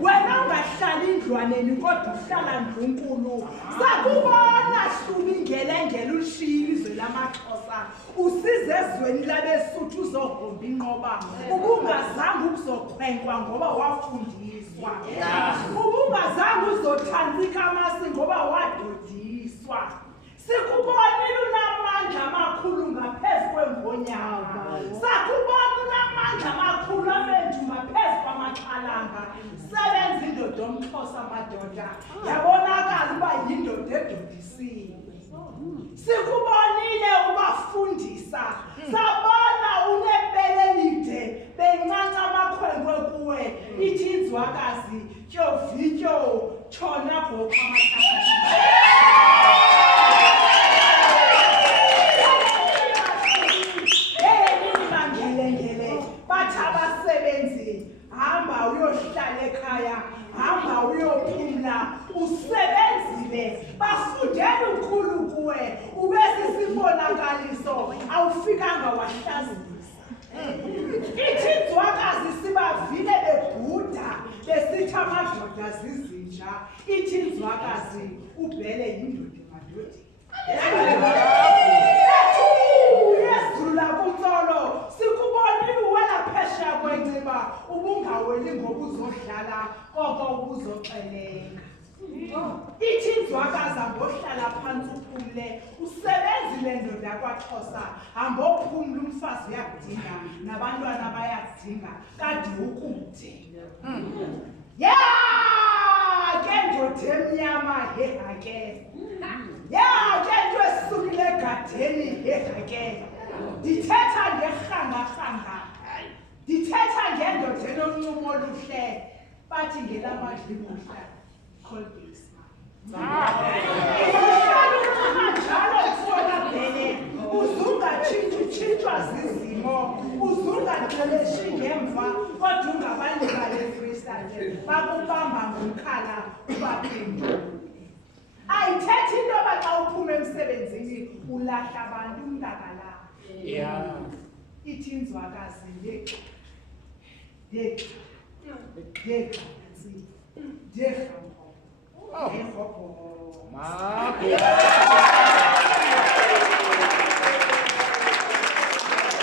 Wena ungahlali indlwaneni kodwa uhlala ndlunkulu. Sakubona Hlubi ngelengela ulishiya izwe lamaXhosa. Usize ezweni labeSuthu uzogomba inqoba. Ubungazange ukuzokhwenkwa ngoba wafundiswa. Ubungazange uzothantsika amasi ngoba wadodiswa. Sikubonile unamandla amakhulu ngaphezu kwengonyama. Sakubona unamandla amakhulu amendu ngaphezu kwamaxhalanga. Sebenza indoda omXhosa madoda. Yabonakala uba yindoda edodisiwe. Sikubonile ubafundisa. Sabona unebele lide bencanca amakhwenkwe kuwe. Ithi inzwakazi tyovityo tshona bhokha amaxhalanga. Hamba uyohlala ekhaya, hamba uyophumla, usebenzile, bafundela ukhulu kuwe, ubesisibonakaliso, awufikanga wahlazisa. Ithi inzwakazi sibavile bebhuda, besithi amadoda zizinja, ithi inzwakazi ubhele yindoda emadodeni. Yezula kuntsolo, sikubonile uwela phesheya kwenciba, ubungaweli ngoba uzodlala koko ubuzoxelenga. Ithi inzwakazi hambohlala phantsi uphumle, usebenzile ndoda yakwaXhosa, hambophumla umfazi uyakudinga, nabantwana bayakudinga, kade ukude. Ke ndoda emnyama hehake. Ke nto esukile egadeni hehake. Ndithetha ngerhanga-rhanga. Ndithetha ngendoda enomncumo oluhle, bathi ngelamadlibuhla Colgate. Njalo kusona bhele, uzungatshintshwa zizimo, uzungaxeleshi ngemva, kodwa ungabanika le-freestyle, bakubamba ngomkhala ubaphendula. Ayithethi into yoba xa uphuma emsebenzini ulahla abantu umntakala. Ithi inzwakazi ndegxa